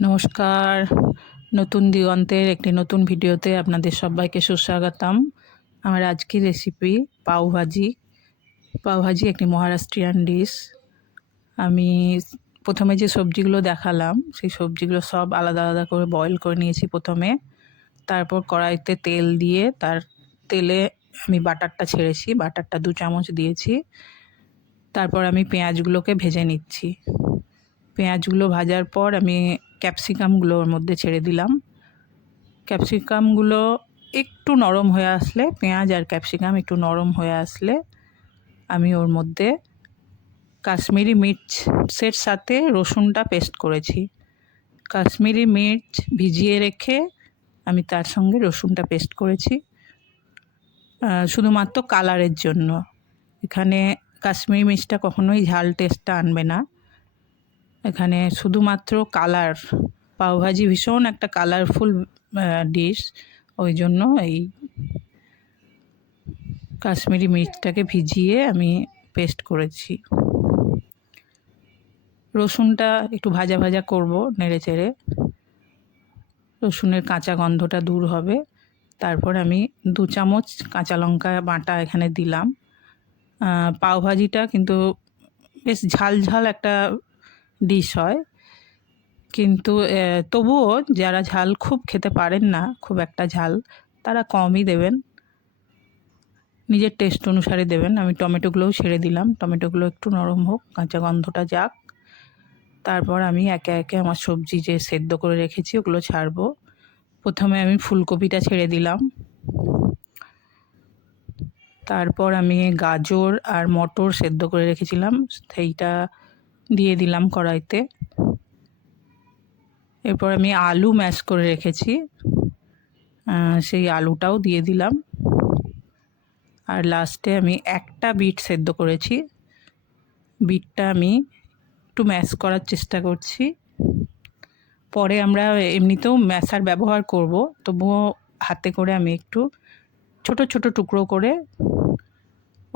নমস্কার। নতুন দিগন্তের একটি নতুন ভিডিওতে আপনাদের সবাইকে সুস্বাগতম। আমার আজকের রেসিপি পাওভাজি। পাওভাজি একটি মহারাষ্ট্রিয়ান ডিশ। আমি প্রথমে যে সবজিগুলো দেখালাম সেই সবজিগুলো সব আলাদা আলাদা করে বয়েল করে নিয়েছি প্রথমে। তারপর কড়াইতে তেল দিয়ে তার তেলে আমি বাটারটা ছেড়েছি, বাটারটা 2 চামচ দিয়েছি। তারপর আমি পেঁয়াজগুলোকে ভেজে নিচ্ছি। পেঁয়াজগুলো ভাজার পর আমি ক্যাপসিকামগুলো ওর মধ্যে ছেড়ে দিলাম। ক্যাপসিকামগুলো একটু নরম হয়ে আসলে, পেঁয়াজ আর ক্যাপসিকাম একটু নরম হয়ে আসলে আমি ওর মধ্যে কাশ্মীরি মির্চের সাথে রসুনটা পেস্ট করেছি। কাশ্মীরি মির্চ ভিজিয়ে রেখে আমি তার সঙ্গে রসুনটা পেস্ট করেছি শুধুমাত্র কালারের জন্য। এখানে কাশ্মীরি মির্চটা কখনোই ঝাল টেস্টটা আনবে না। এখানে শুধুমাত্র কালার, পাওভাজি ভীষণ একটা কালারফুল ডিশ, ওই জন্য এই কাশ্মীরি মির্চটাকে ভিজিয়ে আমি পেস্ট করেছি। রসুনটা একটু ভাজা ভাজা করব, নেড়ে চেড়ে রসুনের কাঁচা গন্ধটা দূর হবে। তারপর আমি 2 চামচ কাঁচা লঙ্কা বাটা এখানে দিলাম। পাওভাজিটা কিন্তু বেশ ঝাল ঝাল একটা ডিশ হয়, কিন্তু তবুও যারা ঝাল খুব খেতে পারেন না, খুব একটা ঝাল, তারা কমই দেবেন, নিজের টেস্ট অনুসারে দেবেন। আমি টমেটোগুলোও ছেড়ে দিলাম, টমেটোগুলো একটু নরম হোক, কাঁচা গন্ধটা যাক। তারপর আমি একে একে আমার সবজি যে সেদ্ধ করে রেখেছি ওগুলো ছাড়বো। প্রথমে আমি ফুলকপিটা ছেড়ে দিলাম, তারপর আমি গাজর আর মটর সেদ্ধ করে রেখেছিলাম সেইটা দিয়ে দিলাম কড়াইতে। এরপর আমি আলু ম্যাশ করে রেখেছি, সেই আলুটাও দিয়ে দিলাম। আর লাস্টে আমি একটা বিট সেদ্ধ করেছি, বিটটা আমি একটু ম্যাশ করার চেষ্টা করছি। পরে আমরা এমনিতেও ম্যাশার ব্যবহার করব, তবুও হাতে করে আমি একটু ছোট ছোট টুকরো করে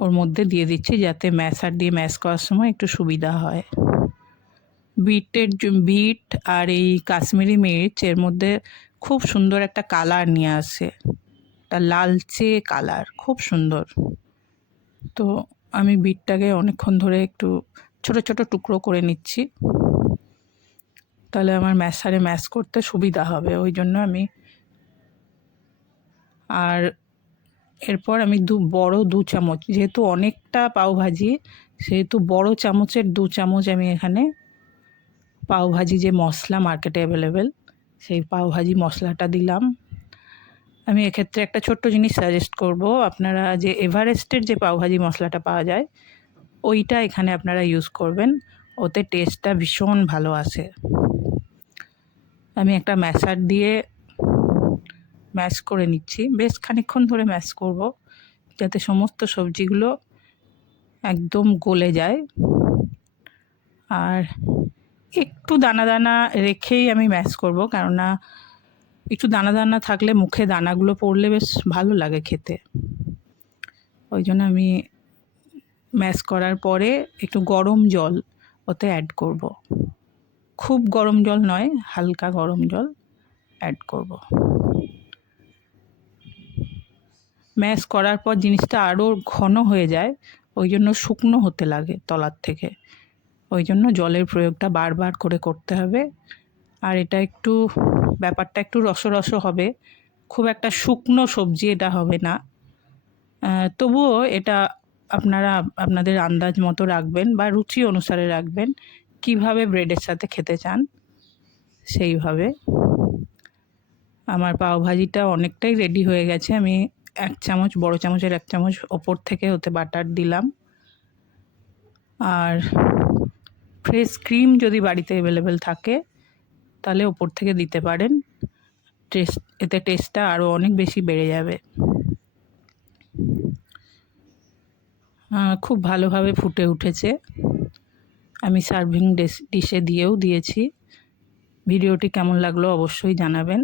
ওর মধ্যে দিয়ে দিচ্ছি, যাতে ম্যাশার দিয়ে ম্যাশ করার সময় একটু সুবিধা হয়। বিট আর এই কাশ্মীরি মির্চ এর মধ্যে খুব সুন্দর একটা কালার নিয়ে আসে, একটা লালচে কালার, খুব সুন্দর। তো আমি বিটটাকে অনেকক্ষণ ধরে একটু ছোট ছোট টুকরো করে নিচ্ছি, তাহলে আমার ম্যাশারে ম্যাশ করতে সুবিধা হবে, ওই জন্য আমি। আর এরপর আমি বড় 2 চামচ, যেহেতু অনেকটা পাওভাজি সেহেতু বড় চামচের 2 চামচ আমি এখানে পাওভাজি যে মশলা মার্কেটে অ্যাভেলেবেল সেই পাওভাজি মশলাটা দিলাম। আমি এক্ষেত্রে একটা ছোট্ট জিনিস সাজেস্ট করব, আপনারা যে এভারেস্টের যে পাওভাজি মশলাটা পাওয়া যায় ওইটা এখানে আপনারা ইউজ করবেন, ওতে টেস্টটা ভীষণ ভালো আসে। আমি একটা ম্যাশার দিয়ে ম্যাশ করে নিচ্ছি, বেশ খানিকক্ষণ ধরে ম্যাশ করব, যাতে সমস্ত সবজিগুলো একদম গলে যায়। আর একটু দানা দানা রেখেই আমি ম্যাশ করব, কেননা একটু দানা দানা থাকলে মুখে দানাগুলো পড়লে বেশ ভালো লাগে খেতে। ওই জন্য আমি ম্যাশ করার পরে একটু গরম জল ওতে অ্যাড করব, খুব গরম জল নয়, হালকা গরম জল অ্যাড করব। ম্যাশ করার পর জিনিসটা আরও ঘন হয়ে যায়, ওই জন্য শুকনো হতে লাগে তলার থেকে, ওই জন্য জলের প্রয়োগটা বারবার করে করতে হবে। আর এটা একটু ব্যাপারটা একটু রস হবে, খুব একটা শুকনো সবজি এটা হবে না। তবুও এটা আপনারা আপনাদের আন্দাজ মতো রাখবেন বা রুচি অনুসারে রাখবেন, কিভাবে ব্রেডের সাথে খেতে চান সেইভাবে। আমার পাওভাজিটা অনেকটাই রেডি হয়ে গেছে। আমি 1 চামচ, বড় চামচের 1 চামচ ওপর থেকে ওতে বাটার দিলাম। আর ফ্রেশ ক্রিম যদি বাড়িতে অ্যাভেলেবেল থাকে তাহলে ওপর থেকে দিতে পারেন, এতে টেস্টটা আরও অনেক বেশি বেড়ে যাবে। খুব ভালোভাবে ফুটে উঠেছে, আমি সার্ভিং ডিশে দিয়েও দিয়েছি। ভিডিওটি কেমন লাগলো অবশ্যই জানাবেন।